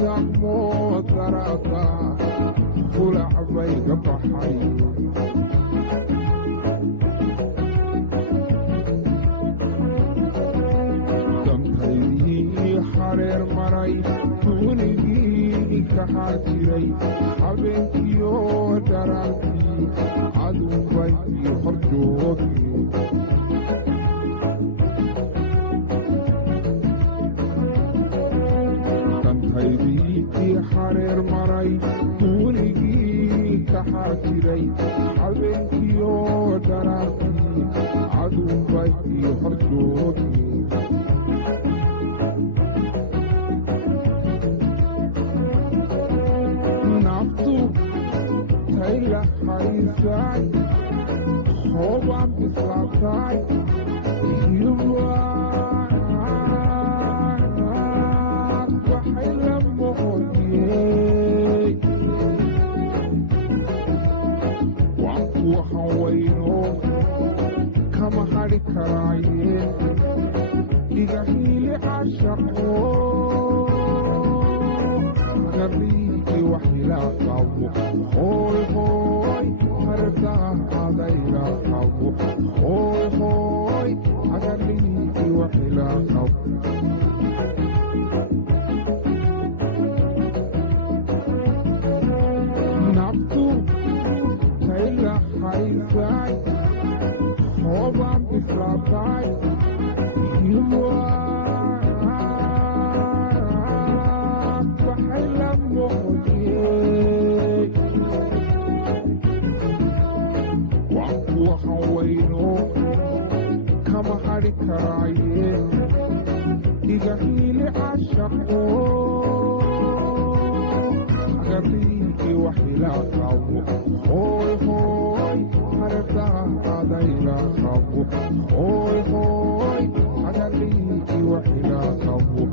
taqmo darata kula bay gabaxay dambaydii xareer maray tuunigii ka xaajiray habeenkiyo daraatii cadubay horjoogii dambaydii xareer maray tuunigii ka xaajiray habeenkiyo daraatii cadubay horjoogii Taylor Haysai, Hoban Bislatai, you are Bahila Mohie. Waku Hawaii, Kamahari Karaye, Igahili Ashako, Gari Wahila Kawu. Hoy hoy harda adayla qabu hoy hoy agali wa ila qab naftu tayla haysai hoban bislatai yuwa bahila mohdiye وحوينو كما حركايه إجاهيلي عشقو أغريكي وحيلا قابو هوي هوي حركا عديلا قابو هوي هوي أغريكي وحيلا قابو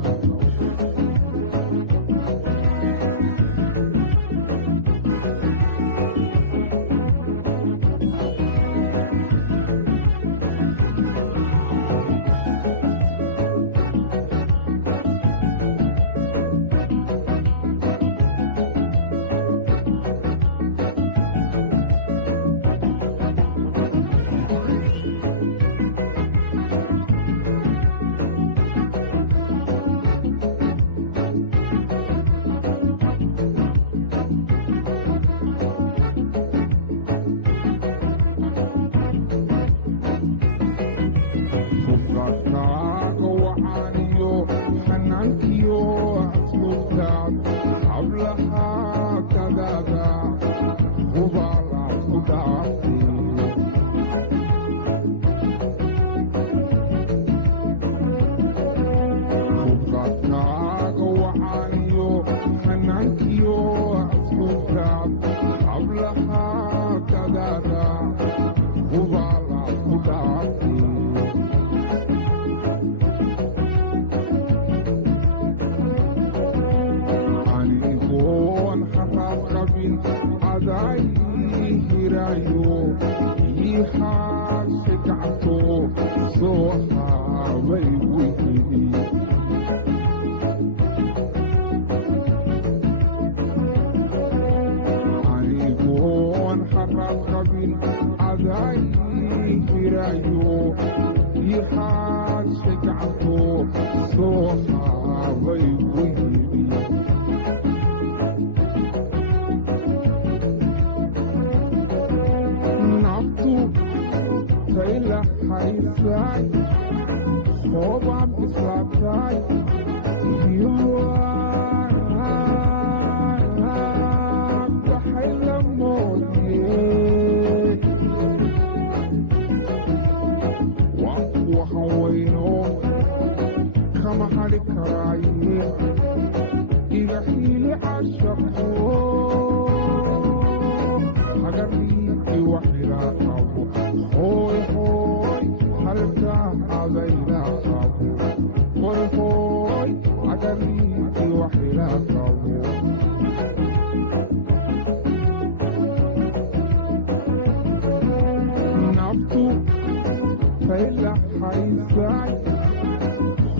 Taylor Haysai,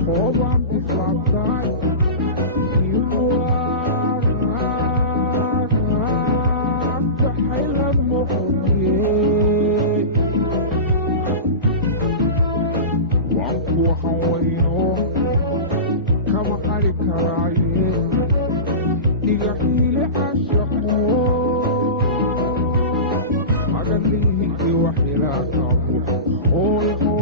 Hoban Bislatai, you are حالك راعيه يحيل عشقه عقلي وحيلك أبو